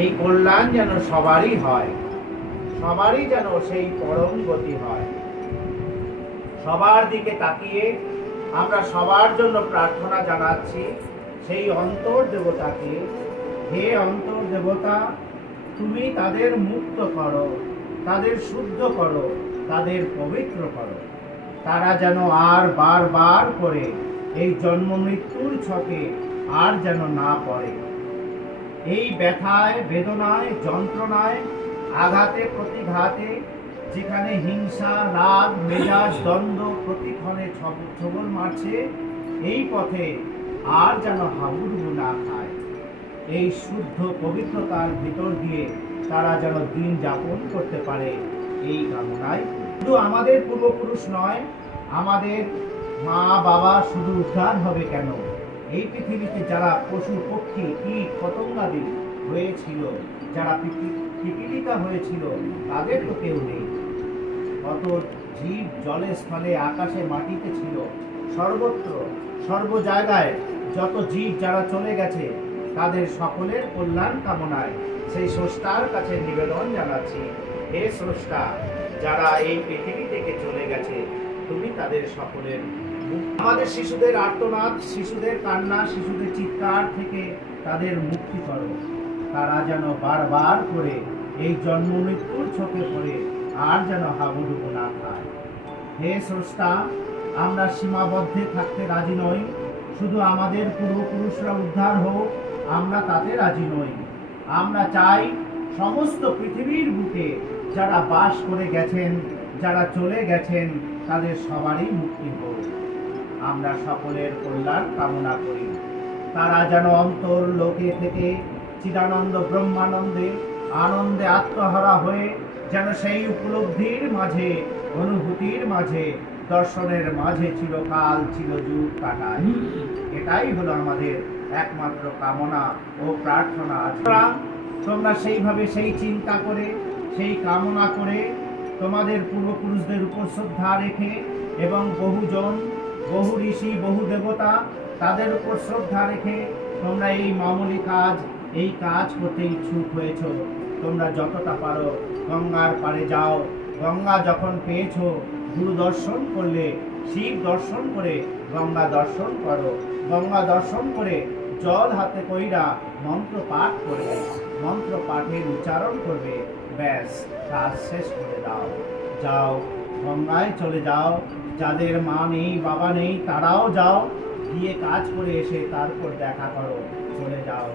এই কল্যাণ যেন সবারই হয়, সবারই যেন সেই পরম গতি হয়। সবার দিকে তাকিয়ে আমরা সবার জন্য প্রার্থনা জানাচ্ছি, সেই অন্তর দেবতাকে, হে অন্তর দেবতা, তুমি তাদের মুক্ত করো, তাদের শুদ্ধ করো, তাদের পবিত্র করো। তারা যেন আর বারবার করে এই জন্ম মৃত্যুর ছকে আর যেন না পড়ে। এই ব্যথায়, বেদনায়, যন্ত্রণায়, আঘাতে, প্রতিঘাতে, যেখানে হিংসা, রাগ, মেজাজ, দ্বন্দ্ব প্রতিক্ষণে ছব- ছবল মারছে, এই পথে আর যেন হাবুডুবু না খায়। এই শুদ্ধ পবিত্রতার ভিতর দিয়ে তারা যেন দিন যাপন করতে পারে, এই কামনায় শুধু আমাদের পূর্বপুরুষ নয়, আমাদের মা বাবা শুধু উদ্ধার হবে কেন? এই পৃথিবীতে যারা পশু পক্ষী কীট পতঙ্গাদি হয়েছিল, যারা পিপি- পিপীলিকা হয়েছিল, তাদের তো কেউ নেই। অত জীব জলে স্থলে আকাশে মাটিতে ছিল। সর্বত্র, সর্ব জায়গায় যত জীব যারা চলে গেছে, তাদের সকলের কল্যাণ কামনায় সেই স্রষ্টার কাছে নিবেদন জানাচ্ছি। হে স্রষ্টা, যারা এই পৃথিবী থেকে চলে গেছে, তুমি তাদের সকলের আমাদের শিশুদের আর্তনাদ, শিশুদের কান্না, শিশুদের চিৎকার থেকে তাদের মুক্তি করো। তারা যেন বারবার করে এই জন্ম মৃত্যুর চোখে পড়ে, আর যেন হাবুডুবু না খায়। হে স্রষ্টা, আমরা সীমাবদ্ধে থাকতে রাজি নই। শুধু আমাদের পূর্বপুরুষরা উদ্ধার হোক, আমরা তাতে রাজি নই। আমরা চাই সমস্ত পৃথিবীর বুকে যারা বাস করে গেছেন, যারা চলে গেছেন, তাদের সবারই মুক্তি হোক। আমরা সকলের কল্যাণ কামনা করি। তারা যেন অন্তর লোকে থেকে চিদানন্দ, ব্রহ্মানন্দে আনন্দে আত্মহারা হয়ে যেন সেই উপলব্ধির মাঝে, অনুভূতির মাঝে, দর্শনের মাঝে চিরকাল, চিরযুগ কাটায় এটাই হলো আমাদের একমাত্র কামনা ও প্রার্থনা তোমরা সেইভাবে সেই চিন্তা করে, সেই কামনা করে তোমাদের পূর্বপুরুষদের উপর শ্রদ্ধা রেখে এবং বহুজন বহু ঋষি, বহু দেবতা, তাদের উপর শ্রদ্ধা রেখে তোমরা এই মামুলি কাজ, এই কাজ করতে ইচ্ছুক হয়েছ। তোমরা যতটা পারো গঙ্গার পারে যাও। গঙ্গা যখন পেয়েছ, গুরু দর্শন করলে, শিব দর্শন করে গঙ্গা দর্শন করো। গঙ্গা দর্শন করে জল হাতে কইরা মন্ত্র পাঠ করবে। মন্ত্র পাঠের উচ্চারণ করবে। ব্যাস, কাজ শেষ করে দাও। যাও গঙ্গায় চলে যাও। যাদের মা নেই, বাবা নেই, তারাও যাও। গিয়ে কাজ করে এসে তারপর দেখা করো। চলে যাও।